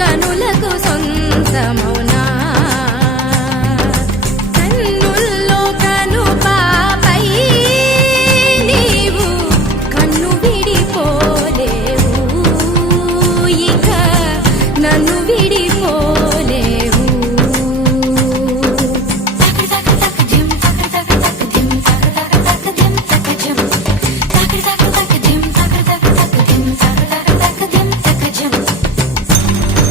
కనులకు సొంతమౌనా కన్నుల్లో కను పాపై నీవు కన్ను విడిపోలేవు ఇక నన్ను విడి